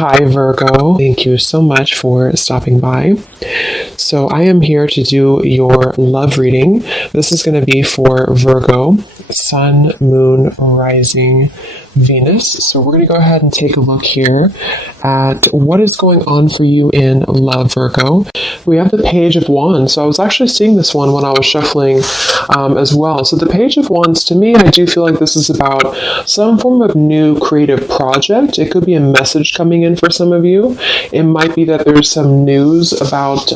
Hi, Virgo. Thank you so much for stopping by. So, I am here to do your love reading. This is going to be for Virgo, Sun, Moon, Rising, Venus. So, we're going to go ahead and take a look here at what is going on for you in love, Virgo. We have the Page of Wands. So, I was actually seeing this one when I was shuffling as well. So, the Page of Wands, to me, I do feel like this is about some form of new creative project. It could be a message coming in for some of you. It might be that there's some news about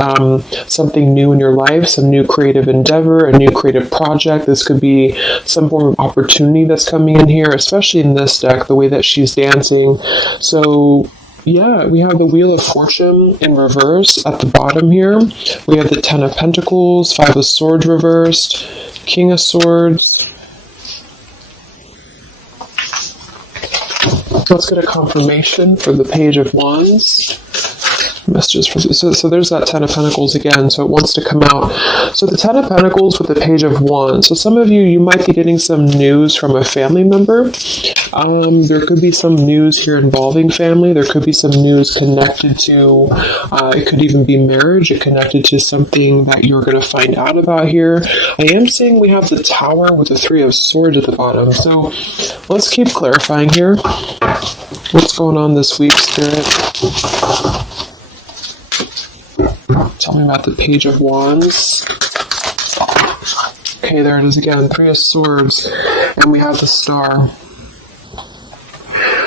something new in your life, some new creative endeavor, a new creative project. This could be some form of opportunity that's coming in here, especially in this deck, the way that she's dancing. So yeah, we have the Wheel of Fortune in reverse at the bottom here. We have the Ten of Pentacles, Five of Swords reversed, King of Swords. Let's get a confirmation for the Page of Wands. Messages for so there's that Ten of Pentacles again, so it wants to come out. So the Ten of Pentacles with the Page of Wands. So some of you might be getting some news from a family member. There could be some news here involving family. There could be some news connected to, it could even be marriage, or connected to something that you're going to find out about here. I am seeing we have the Tower with the Three of Swords at the bottom. So let's keep clarifying here. What's going on this week, Spirit? Tell me about the Page of Wands. Okay, there it is again. Three of Swords. And we have the Star.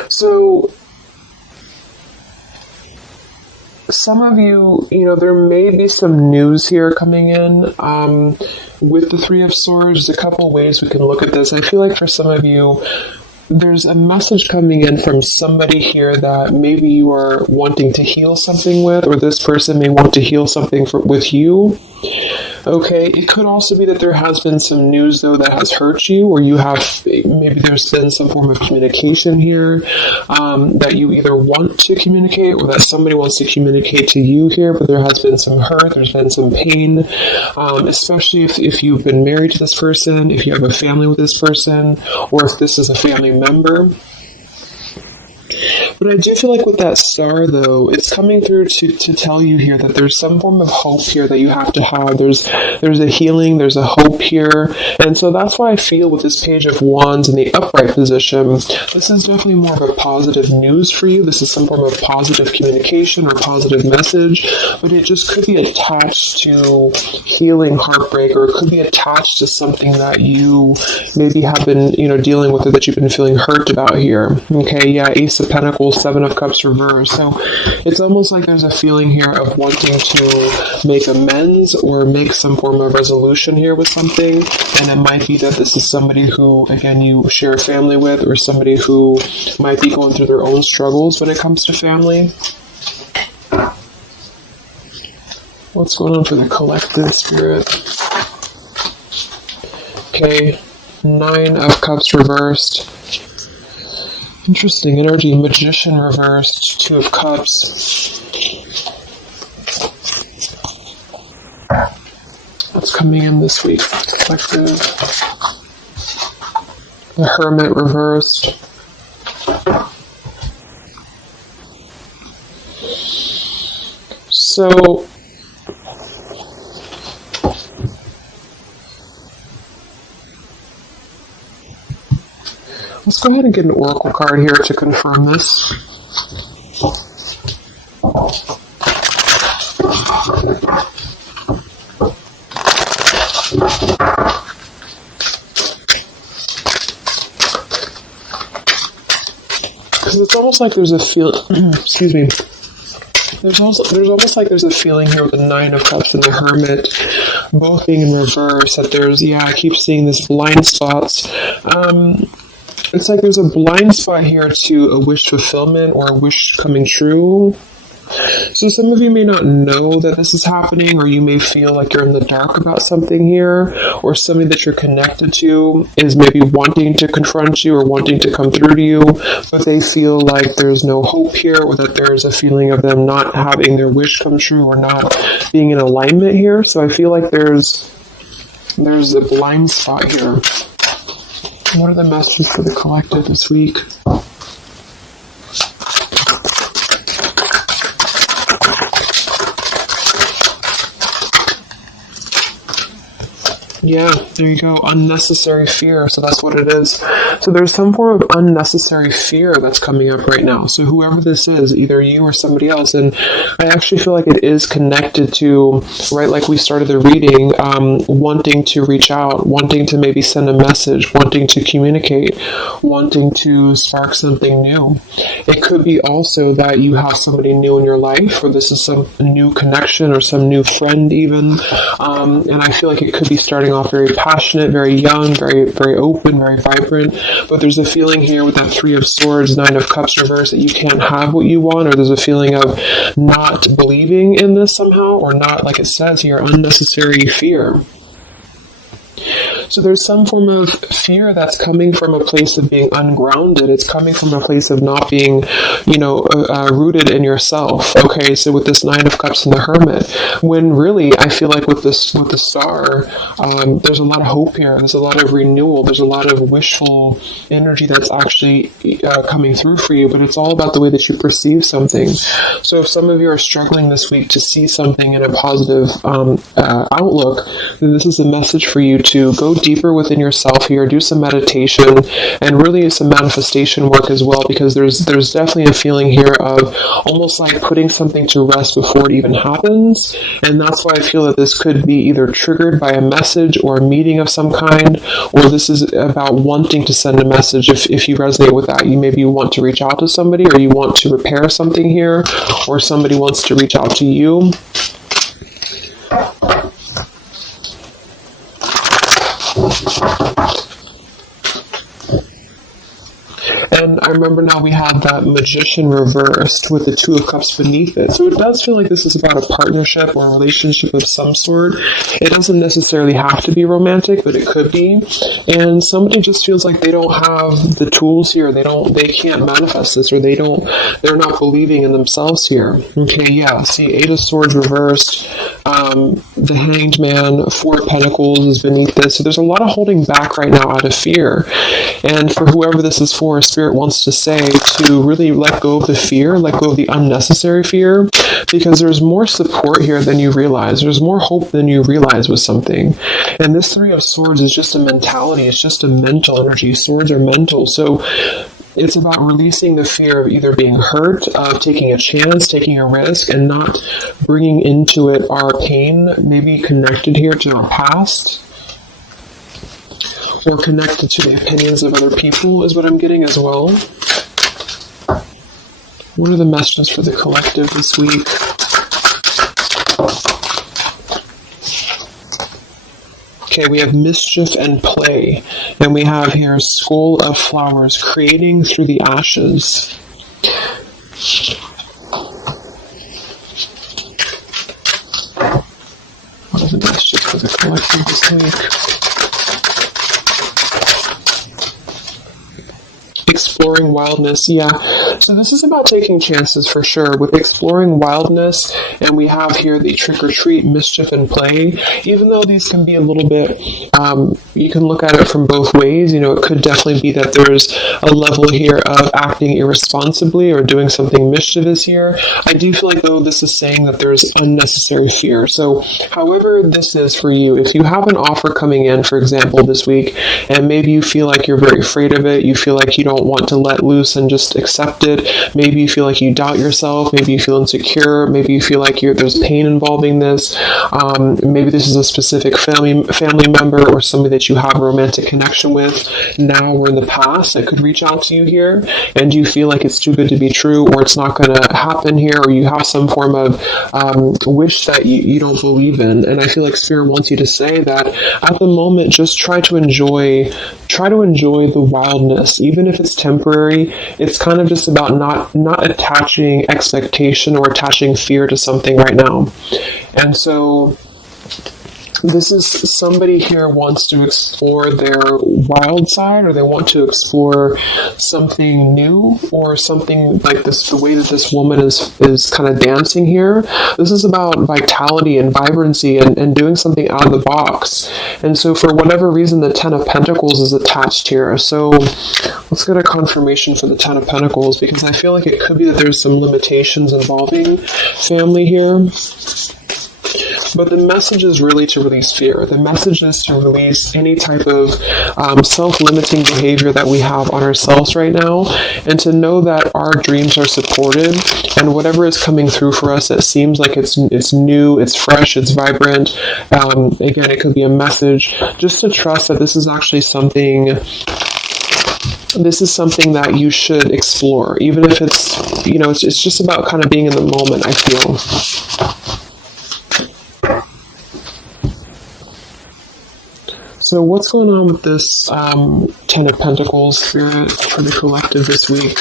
So, some of you, there may be some news here coming in with the Three of Swords. There's a couple ways we can look at this. I feel like for some of you, there's a message coming in from somebody here that maybe you are wanting to heal something with, or this person may want to heal something with you. Okay, it could also be that there has been some news, though, that has hurt you, or maybe there's been some form of communication here that you either want to communicate, or that somebody wants to communicate to you here, but there has been some hurt, there's been some pain, especially if you've been married to this person, if you have a family with this person, or if this is a family member. But I do feel like with that Star, though, it's coming through to tell you here that there's some form of hope here that you have to have. There's a healing, there's a hope here. And so that's why I feel with this Page of Wands in the upright position, this is definitely more of a positive news for you. This is some form of positive communication or positive message, but it just could be attached to healing heartbreak, or it could be attached to something that you maybe have been, dealing with, or that you've been feeling hurt about here. Okay, yeah, Ace of Pentacles, Seven of Cups reversed. So it's almost like there's a feeling here of wanting to make amends or make some form of resolution here with something. And it might be that this is somebody who, again, you share a family with, or somebody who might be going through their own struggles when it comes to family. What's going on for the collective, Spirit? Okay, Nine of Cups reversed. Interesting energy. Magician reversed. Two of Cups. What's coming in this week? Collective. The Hermit reversed. So, let's go ahead and get an oracle card here to confirm this. Because it's almost like there's a excuse me. There's almost like there's a feeling here with the Nine of Cups and the Hermit both being in reverse, that there's, I keep seeing this blind spots. It's like there's a blind spot here to a wish fulfillment or a wish coming true. So some of you may not know that this is happening, or you may feel like you're in the dark about something here, or somebody that you're connected to is maybe wanting to confront you or wanting to come through to you, but they feel like there's no hope here, or that there's a feeling of them not having their wish come true, or not being in alignment here. So I feel like there's a blind spot here. What are the messages for the collective this week? Yeah, there you go. Unnecessary fear. So that's what it is. So there's some form of unnecessary fear that's coming up right now. So whoever this is, either you or somebody else, and I actually feel like it is connected to, right, like we started the reading, wanting to reach out, wanting to maybe send a message, wanting to communicate, wanting to spark something new. It could be also that you have somebody new in your life, or this is some new connection or some new friend even. And I feel like it could be starting off very passionate, very young, very, very open, very vibrant. But there's a feeling here with that Three of Swords, Nine of Cups reverse, that you can't have what you want, or there's a feeling of not believing in this somehow, or not, like it says here, unnecessary fear. So there's some form of fear that's coming from a place of being ungrounded. It's coming from a place of not being, rooted in yourself. Okay, so with this Nine of Cups and the Hermit, when really I feel like with the Star, there's a lot of hope here. There's a lot of renewal. There's a lot of wishful energy that's actually coming through for you. But it's all about the way that you perceive something. So if some of you are struggling this week to see something in a positive outlook, then this is a message for you to go deeper within yourself here, do some meditation, and really some manifestation work as well, because there's definitely a feeling here of almost like putting something to rest before it even happens. And that's why I feel that this could be either triggered by a message or a meeting of some kind, or this is about wanting to send a message. If you resonate with that, you maybe want to reach out to somebody, or you want to repair something here, or somebody wants to reach out to you. And I remember now we had that Magician reversed with the Two of Cups beneath it. So it does feel like this is about a partnership or a relationship of some sort. It doesn't necessarily have to be romantic, but it could be. And somebody just feels like they don't have the tools here. They can't manifest this, or they're not believing in themselves here. Okay, yeah. See, Eight of Swords reversed. The Hanged Man, Four of Pentacles is beneath this. So there's a lot of holding back right now out of fear. And for whoever this is for, Spirit wants to say to really let go of the fear, let go of the unnecessary fear, because there's more support here than you realize. There's more hope than you realize with something. And this Three of Swords is just a mentality. It's just a mental energy. Swords are mental. So it's about releasing the fear of either being hurt, of taking a chance, taking a risk, and not bringing into it our pain, maybe connected here to our past, or connected to the opinions of other people is what I'm getting as well. What are the messages for the collective this week? Okay, we have mischief and play. And we have here Skull of Flowers, creating through the ashes. What are the messages for the collective this week? Exploring wildness, yeah. So this is about taking chances for sure with exploring wildness, and we have here the trick or treat, mischief and play. Even though these can be a little bit, you can look at it from both ways. It could definitely be that there's a level here of acting irresponsibly or doing something mischievous here. I do feel like though this is saying that there's unnecessary fear. So however this is for you, if you have an offer coming in, for example, this week, and maybe you feel like you're very afraid of it, you feel like you don't want to let loose and just accept it. Maybe you feel like you doubt yourself. Maybe you feel insecure. Maybe you feel like there's pain involving this. Maybe this is a specific family member or somebody that you have a romantic connection with now or in the past that could reach out to you here, and you feel like it's too good to be true, or it's not going to happen here, or you have some form of wish that you don't believe in. And I feel like Spirit wants you to say that at the moment, just try to enjoy the wildness, even if it's temporary. It's kind of just about not attaching expectation or attaching fear to something right now. And so this is somebody here wants to explore their wild side, or they want to explore something new, or something like this, the way that this woman is kind of dancing here. This is about vitality and vibrancy and doing something out of the box. And so for whatever reason, the Ten of Pentacles is attached here. So let's get a confirmation for the Ten of Pentacles, because I feel like it could be that there's some limitations involving family here. But the message is really to release fear. The message is to release any type of self-limiting behavior that we have on ourselves right now, and to know that our dreams are supported, and whatever is coming through for us that seems like it's new, it's fresh, it's vibrant. Again, it could be a message. Just to trust that this is actually something. This is something that you should explore, even if it's, it's just about kind of being in the moment, I feel. So what's going on with this Ten of Pentacles spirit for the collective this week?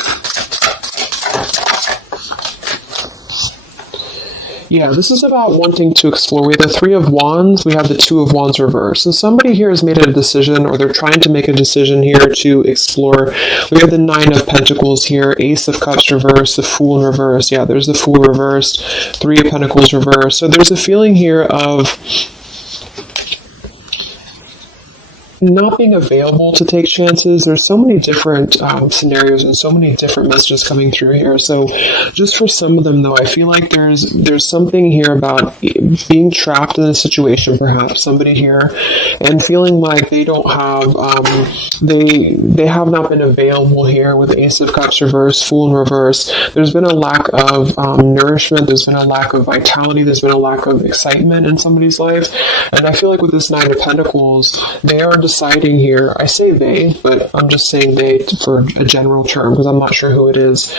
Yeah, this is about wanting to explore. We have the Three of Wands, we have the Two of Wands reverse. So somebody here has made a decision, or they're trying to make a decision here to explore. We have the Nine of Pentacles here, Ace of Cups reverse, the Fool in reverse. Yeah, there's the Fool reversed, Three of Pentacles reverse. So there's a feeling here of not being available to take chances. There's so many different scenarios and so many different messages coming through here. So just for some of them, though, I feel like there's something here about being trapped in a situation, perhaps somebody here, and feeling like they don't have they have not been available here with Ace of Cups reverse, Fool in reverse. There's been a lack of nourishment. There's been a lack of vitality. There's been a lack of excitement in somebody's life. And I feel like with this Nine of Pentacles, they are deciding here, I say they, but I'm just saying they for a general term because I'm not sure who it is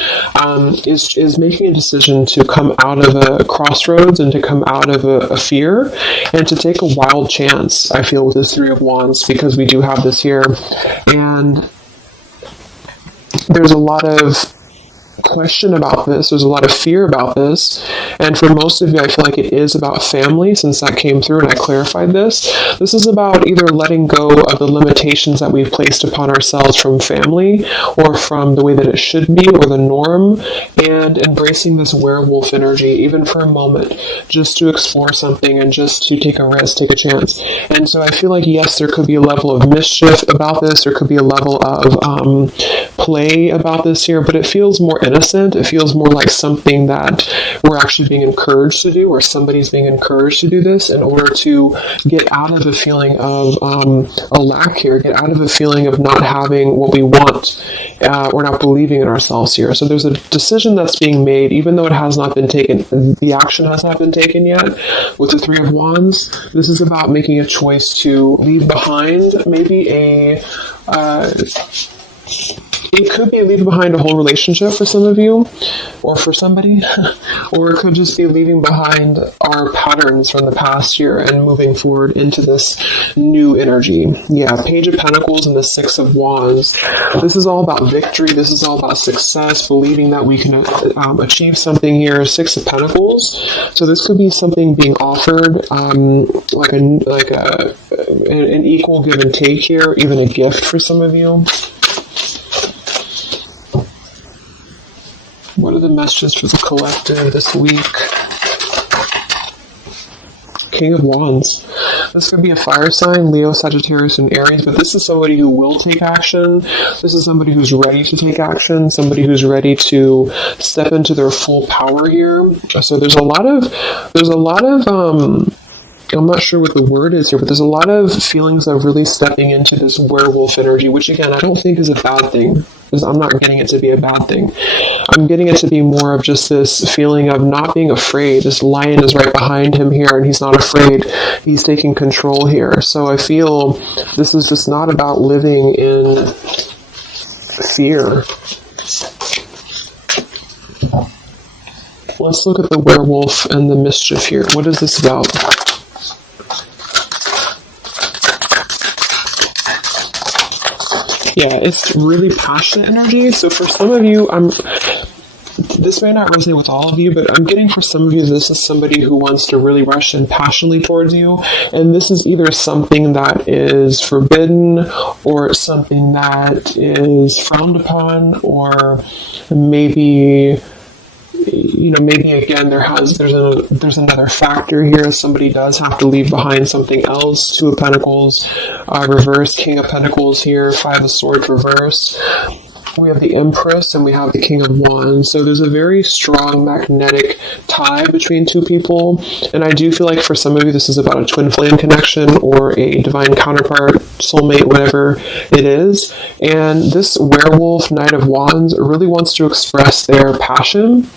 making a decision to come out of a crossroads and to come out of a fear and to take a wild chance, I feel, with this Three of Wands, because we do have this here. And there's a lot of question about this. There's a lot of fear about this. And for most of you, I feel like it is about family, since that came through and I clarified this. This is about either letting go of the limitations that we've placed upon ourselves from family or from the way that it should be or the norm, and embracing this werewolf energy, even for a moment, just to explore something and just to take a risk, take a chance. And so I feel like, yes, there could be a level of mischief about this. There could be a level of play about this here, but it feels more innocent. It feels more like something that we're actually being encouraged to do, or somebody's being encouraged to do this in order to get out of a feeling of a lack here, get out of a feeling of not having what we want, or not believing in ourselves here. So there's a decision that's being made, even though it has not been taken, the action has not been taken yet. With the Three of Wands, this is about making a choice to leave behind maybe it could be leaving behind a whole relationship for some of you, or for somebody, or it could just be leaving behind our patterns from the past year and moving forward into this new energy. Yeah, Page of Pentacles and the Six of Wands. This is all about victory. This is all about success, believing that we can achieve something here. Six of Pentacles. So this could be something being offered, like an equal give and take here, even a gift for some of you. What are the messages for the collective this week? King of Wands. This could be a fire sign, Leo, Sagittarius, and Aries, but this is somebody who will take action. This is somebody who's ready to take action, somebody who's ready to step into their full power here. So there's a lot of I'm not sure what the word is here, but there's a lot of feelings of really stepping into this werewolf energy, which again, I don't think is a bad thing. I'm not getting it to be a bad thing. I'm getting it to be more of just this feeling of not being afraid. This lion is right behind him here, and he's not afraid. He's taking control here. So I feel this is just not about living in fear. Let's look at the werewolf and the mischief here. What is this about? Yeah, it's really passionate energy. So for some of you, this may not resonate with all of you, but I'm getting for some of you, this is somebody who wants to really rush in passionately towards you. And this is either something that is forbidden or something that is frowned upon, or maybe again, there's another factor here. Somebody does have to leave behind something else. Two of Pentacles reverse, King of Pentacles here, Five of Swords reverse. We have the Empress and we have the King of Wands. So there's a very strong magnetic tie between two people. And I do feel like for some of you, this is about a twin flame connection or a divine counterpart, soulmate, whatever it is. And this werewolf, Knight of Wands, really wants to express their passion.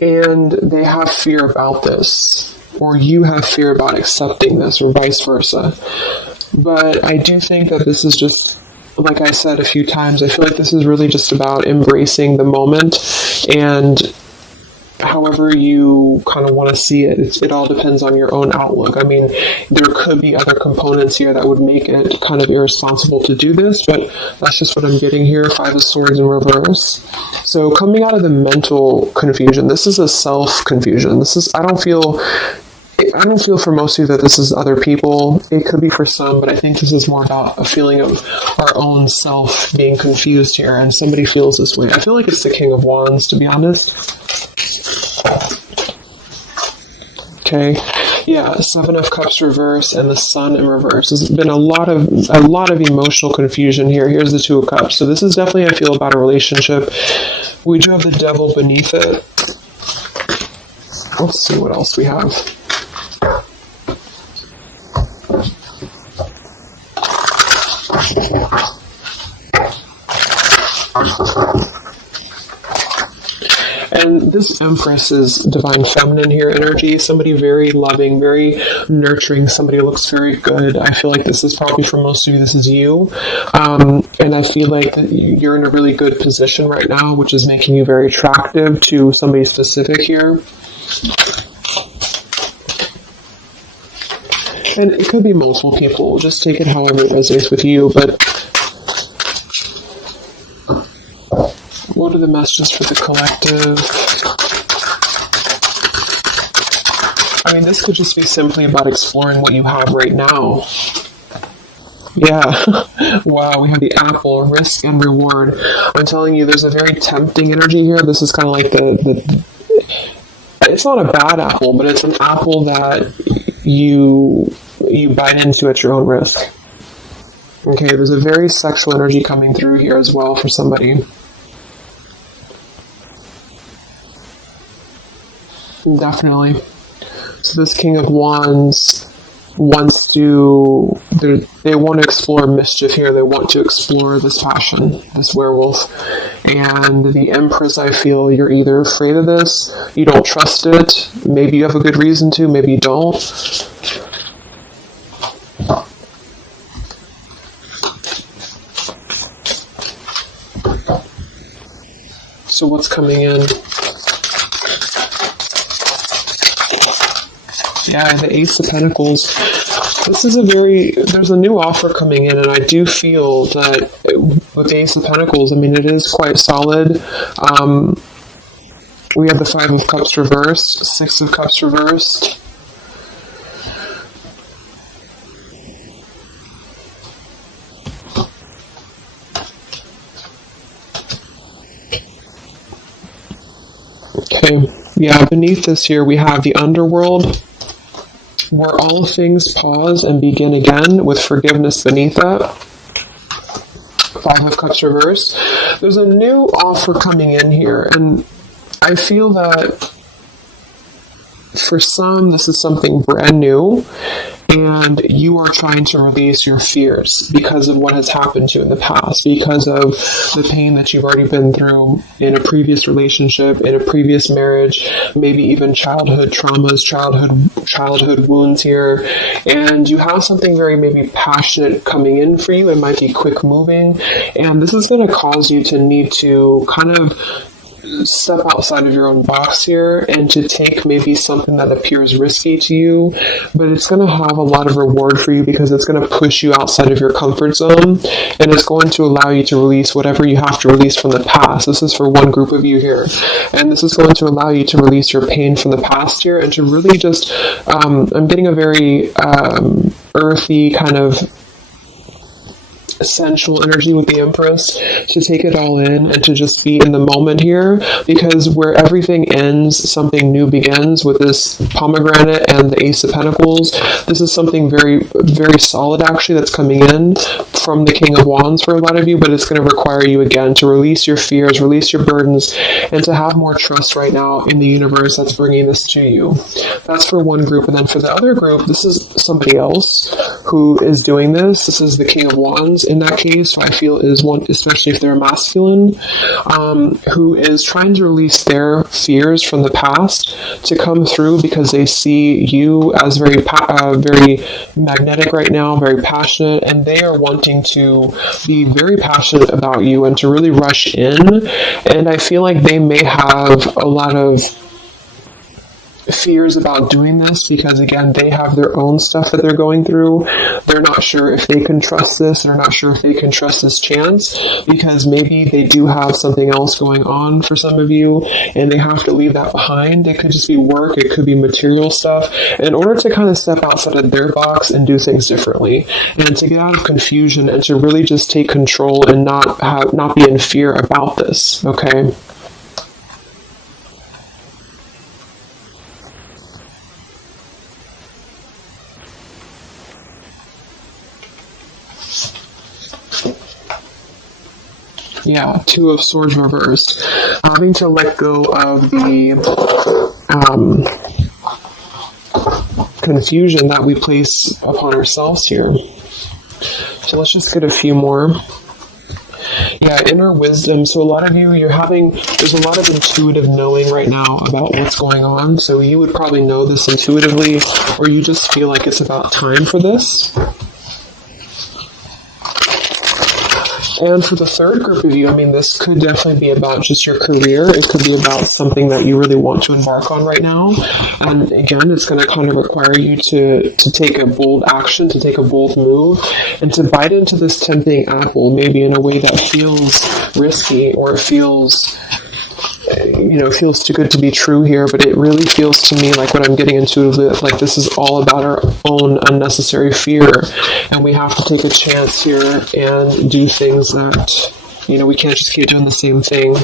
And they have fear about this, or you have fear about accepting this, or vice versa. But I do think that this is just, like I said a few times, I feel like this is really just about embracing the moment, and however you kind of want to see it, it all depends on your own outlook. I mean, there could be other components here that would make it kind of irresponsible to do this, but that's just what I'm getting here. Five of Swords in reverse. So coming out of the mental confusion, this is a self-confusion. I don't feel for most of you that this is other people. It could be for some, but I think this is more about a feeling of our own self being confused here, and somebody feels this way. I feel like it's the King of Wands, to be honest. Okay, yeah, Seven of Cups reverse and the Sun in reverse. There's been a lot of emotional confusion here. Here's the Two of Cups. So this is definitely, I feel, about a relationship. We do have the Devil beneath it. Let's see what else we have. And this Empress is divine feminine here energy. Somebody very loving, very nurturing. Somebody who looks very good. I feel like this is probably for most of you, this is you. And I feel like you're in a really good position right now, which is making you very attractive to somebody specific here. And it could be multiple people. Just take it however it resonates with you. But what are the messages for the collective? I mean, this could just be simply about exploring what you have right now. Yeah. Wow, we have the apple, risk and reward. I'm telling you, there's a very tempting energy here. This is kind of like the it's not a bad apple, but it's an apple that you bite into at your own risk. Okay, there's a very sexual energy coming through here as well for somebody. Definitely. So this King of Wands wants to, they want to explore mischief here. They want to explore this passion, this werewolf. And the Empress, I feel you're either afraid of this, you don't trust it, maybe you have a good reason to, maybe you don't. So what's coming in? Yeah, the Ace of Pentacles. This is there's a new offer coming in, and I do feel that with the Ace of Pentacles, I mean, it is quite solid. We have the Five of Cups reversed, Six of Cups reversed. Okay, yeah, beneath this here, we have the Underworld, where all things pause and begin again, with forgiveness beneath that. Five of Cups reversed. There's a new offer coming in here, and I feel that for some, this is something brand new, and you are trying to release your fears because of what has happened to you in the past, because of the pain that you've already been through in a previous relationship, in a previous marriage, maybe even childhood traumas, childhood wounds here, and you have something very maybe passionate coming in for you. It might be quick moving, and this is going to cause you to need to kind of step outside of your own box here and to take maybe something that appears risky to you, but it's going to have a lot of reward for you because it's going to push you outside of your comfort zone, and it's going to allow you to release whatever you have to release from the past. This is for one group of you here, and this is going to allow you to release your pain from the past here and to really just I'm getting a very earthy kind of sensual energy with the Empress, to take it all in and to just be in the moment here, because where everything ends, something new begins with this pomegranate and the Ace of Pentacles. This is something very, very solid actually that's coming in from the King of Wands for a lot of you, but it's going to require you again to release your fears, release your burdens, and to have more trust right now in the universe that's bringing this to you. That's for one group. And then for the other group, this is somebody else who is doing this. This is the King of Wands in that case, who I feel is one, especially if they're masculine, who is trying to release their fears from the past to come through, because they see you as very magnetic right now, very passionate, and they are wanting to be very passionate about you and to really rush in. And I feel like they may have a lot of fears about doing this, because again, they have their own stuff that they're going through. They're not sure if they can trust this. They're not sure if they can trust this chance, because maybe they do have something else going on for some of you, and they have to leave that behind. It could just be work. It could be material stuff, in order to kind of step outside of their box and do things differently, and to get out of confusion and to really just take control and not be in fear about this. Okay. Yeah, Two of Swords reversed. Having to let go of the confusion that we place upon ourselves here. So let's just get a few more. Yeah, inner wisdom. So a lot of you, there's a lot of intuitive knowing right now about what's going on. So you would probably know this intuitively, or you just feel like it's about time for this. And for the third group of you, I mean, this could definitely be about just your career. It could be about something that you really want to embark on right now. And again, it's going to kind of require you to take a bold action, to take a bold move, and to bite into this tempting apple, maybe in a way that feels risky, or it feels too good to be true here, but it really feels to me like what I'm getting intuitively, like this is all about our own unnecessary fear, and we have to take a chance here and do things that, we can't just keep doing the same thing.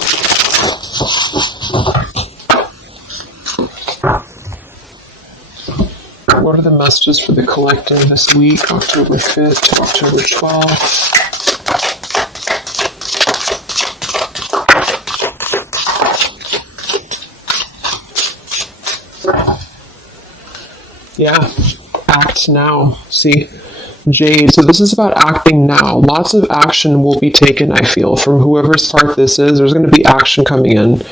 What are the messages for the collective this week, October 5th to October 12th? Yeah, act now. See, Jade. So this is about acting now. Lots of action will be taken, I feel, from whoever's part this is. There's going to be action coming in.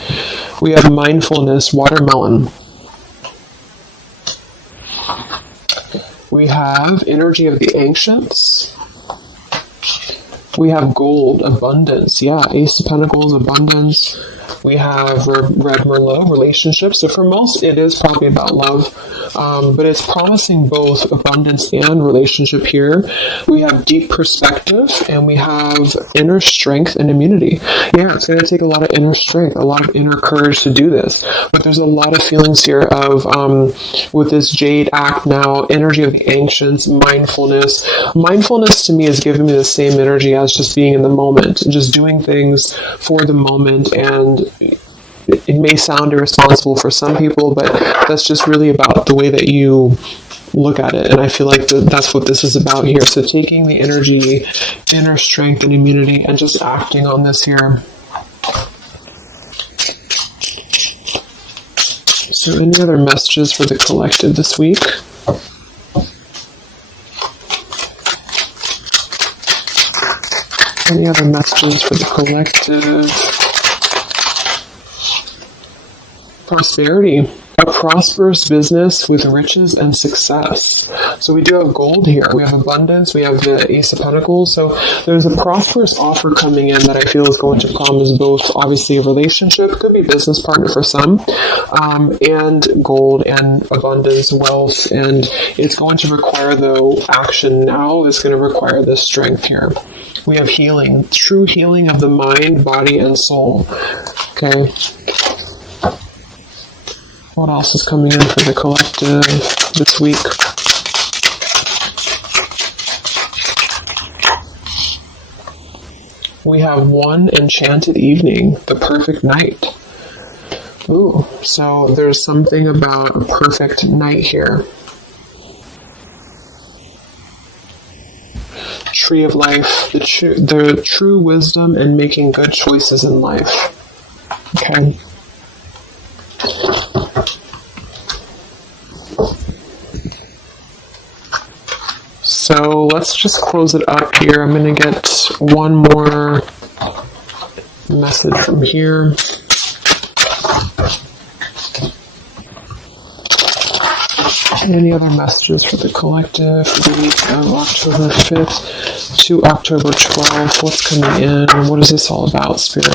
We have mindfulness, watermelon. We have energy of the ancients. We have gold, abundance. Yeah, Ace of Pentacles, abundance. We have Red Merlot, relationships. So for most, it is probably about love, but it's promising both abundance and relationship here. We have deep perspective, and we have inner strength and immunity. Yeah, it's going to take a lot of inner strength, a lot of inner courage to do this. But there's a lot of feelings here of, with this Jade act now, energy of the ancients, mindfulness. Mindfulness to me is giving me the same energy as just being in the moment, just doing things for the moment. And it may sound irresponsible for some people, but that's just really about the way that you look at it. And I feel like that's what this is about here. So taking the energy, inner strength and immunity, and just acting on this here. So any other messages for the collective this week? Any other messages for the collective? Prosperity. A prosperous business with riches and success. So we do have gold here. We have abundance. We have the Ace of Pentacles. So there's a prosperous offer coming in that I feel is going to promise both, obviously, a relationship, could be business partner for some, and gold and abundance, wealth. And it's going to require, though, action now. It's going to require this strength here. We have healing, true healing of the mind, body, and soul. Okay. What else is coming in for the collective this week? We have one enchanted evening, the perfect night. Ooh, so there's something about a perfect night here. Tree of life, the true wisdom in making good choices in life. Okay. So let's just close it up here. I'm going to get one more message from here. Any other messages for the collective for the week of October 5th to October 12th? What's coming in? What is this all about, Spirit?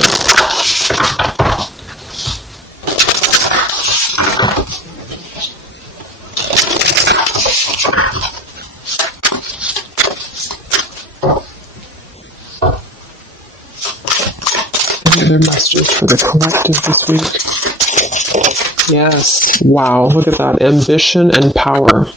Any other messages for the collective this week? Yes. Wow. Look at that. Ambition and power.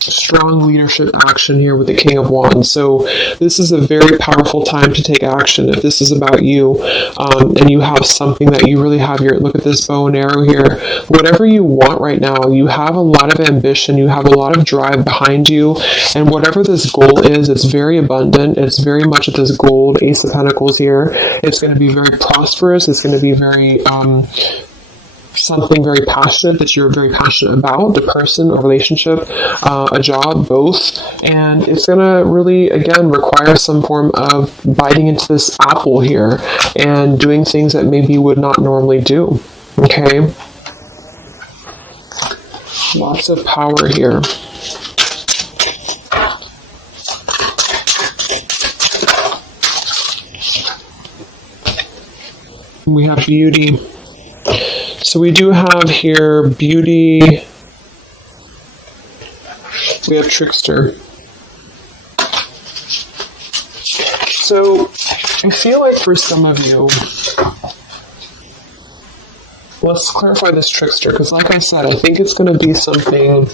Strong leadership action here with the King of Wands. So this is a very powerful time to take action. If this is about you, and you have something that you really have your, look at this bow and arrow here, whatever you want right now, you have a lot of ambition, you have a lot of drive behind you, and whatever this goal is, it's very abundant. It's very much at this gold, Ace of Pentacles here. It's going to be very prosperous. It's going to be very, something very passionate that you're very passionate about, the person, a relationship, a job, both. And it's going to really, again, require some form of biting into this apple here and doing things that maybe you would not normally do. Okay? Lots of power here. We have beauty. So we do have here beauty. We have trickster. So I feel like for some of you, let's clarify this trickster, because like I said, I think it's going to be something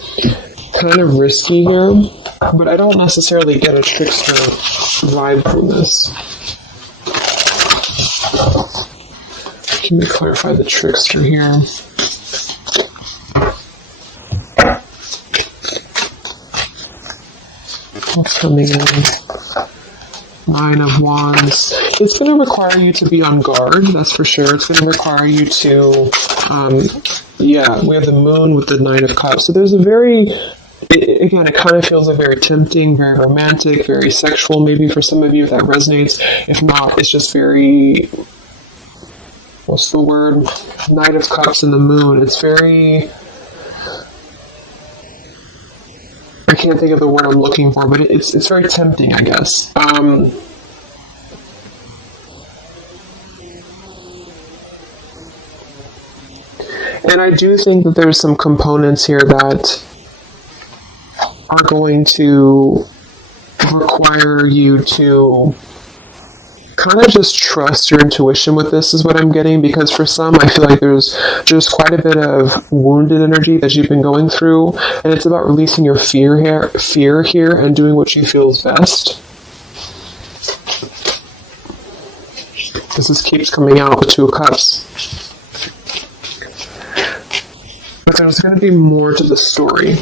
kind of risky here, but I don't necessarily get a trickster vibe from this. Can we clarify the trickster here? What's coming in? Nine of Wands. It's going to require you to be on guard, that's for sure. It's going to require you to, we have the Moon with the Nine of Cups. So there's a again, it kind of feels like very tempting, very romantic, very sexual, maybe for some of you if that resonates. If not, it's just very... what's the word? Knight of Cups and the Moon. It's very... I can't think of the word I'm looking for, but it's very tempting, I guess. And I do think that there's some components here that are going to require you to kind of just trust your intuition with this, is what I'm getting, because for some I feel like there's just quite a bit of wounded energy that you've been going through, and it's about releasing your fear here and doing what you feel is best. This keeps coming out with Two of Cups. But there's going to be more to the story.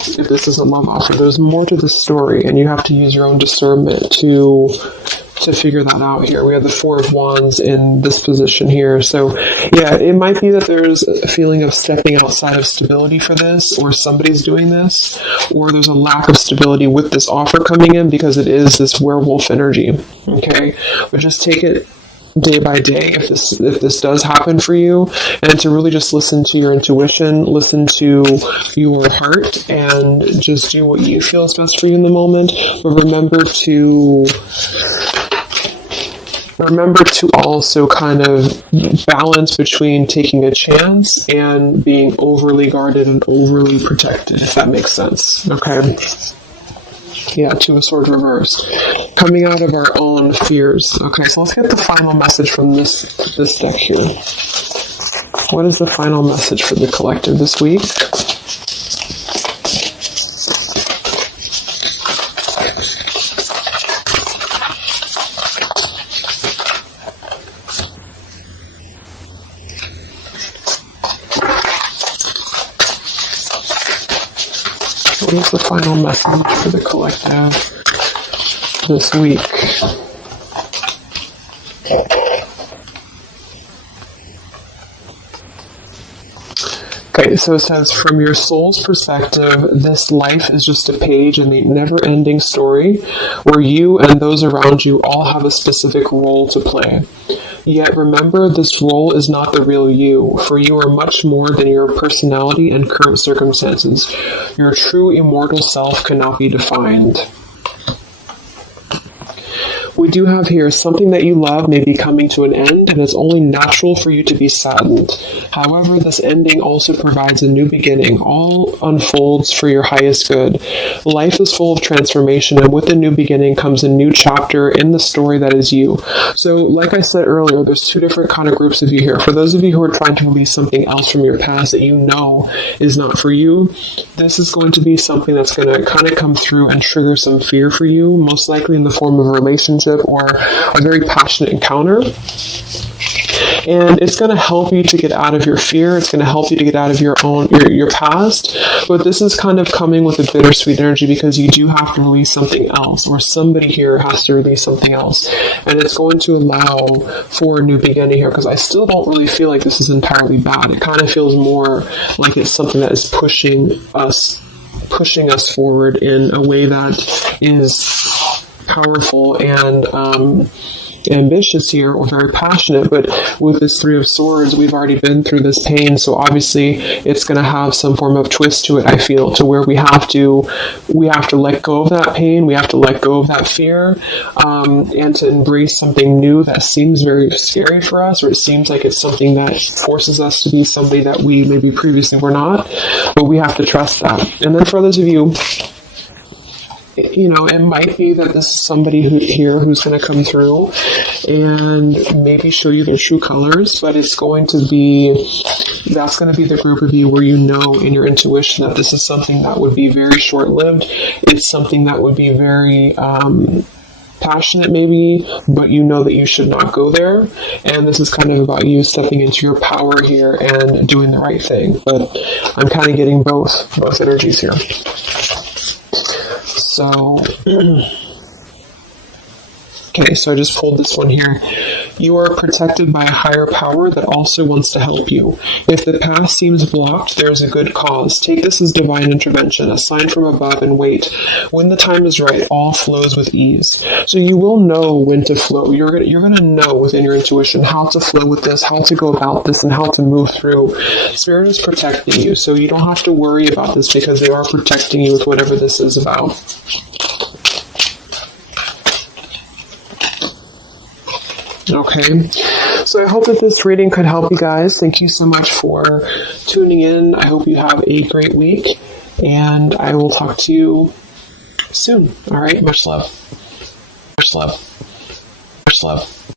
If this is a love offer, there's more to the story, and you have to use your own discernment to figure that out here. We have the Four of Wands in this position here. So, yeah, it might be that there's a feeling of stepping outside of stability for this, or somebody's doing this, or there's a lack of stability with this offer coming in because it is this werewolf energy. Okay? But just take it day by day if this does happen for you, and to really just listen to your intuition, listen to your heart, and just do what you feel is best for you in the moment. But remember to also kind of balance between taking a chance and being overly guarded and overly protected, if that makes sense. Okay? Yeah, Two of Swords reversed. Coming out of our own fears. Okay, so let's get the final message from this deck here. What is the final message for the collective this week? What is the final message for the collective this week? Okay, so it says, from your soul's perspective, this life is just a page in the never-ending story where you and those around you all have a specific role to play. Yet remember, this role is not the real you, for you are much more than your personality and current circumstances. Your true immortal self cannot be defined. We do have here, something that you love may be coming to an end, and it's only natural for you to be saddened. However, this ending also provides a new beginning. All unfolds for your highest good. Life is full of transformation, and with the new beginning comes a new chapter in the story that is you. So, like I said earlier, there's two different kind of groups of you here. For those of you who are trying to release something else from your past that you know is not for you, this is going to be something that's going to kind of come through and trigger some fear for you, most likely in the form of a relationship or a very passionate encounter. And it's going to help you to get out of your fear. It's going to help you to get out of your past. But this is kind of coming with a bittersweet energy because you do have to release something else, or somebody here has to release something else. And it's going to allow for a new beginning here, because I still don't really feel like this is entirely bad. It kind of feels more like it's something that is pushing us forward in a way that is powerful and ambitious here, or very passionate. But with this Three of Swords, we've already been through this pain, so obviously it's going to have some form of twist to it, I feel, to where we have to let go of that pain, we have to let go of that fear, and to embrace something new that seems very scary for us, or it seems like it's something that forces us to be somebody that we maybe previously were not, but we have to trust that. And then for those of you, it might be that this is somebody who's going to come through and maybe show you their true colors, but that's going to be the group of you where you know in your intuition that this is something that would be very short-lived. It's something that would be very passionate maybe, but you know that you should not go there. And this is kind of about you stepping into your power here and doing the right thing. But I'm kind of getting both energies here. So, okay, so I just pulled this one here. You are protected by a higher power that also wants to help you. If the path seems blocked, there is a good cause. Take this as divine intervention, a sign from above, and wait. When the time is right, all flows with ease. So you will know when to flow. You're going to know within your intuition how to flow with this, how to go about this, and how to move through. Spirit is protecting you, so you don't have to worry about this because they are protecting you with whatever this is about. Okay, so I hope that this reading could help you guys. Thank you so much for tuning in. I hope you have a great week, and I will talk to you soon. All right, much love. Much love. Much love.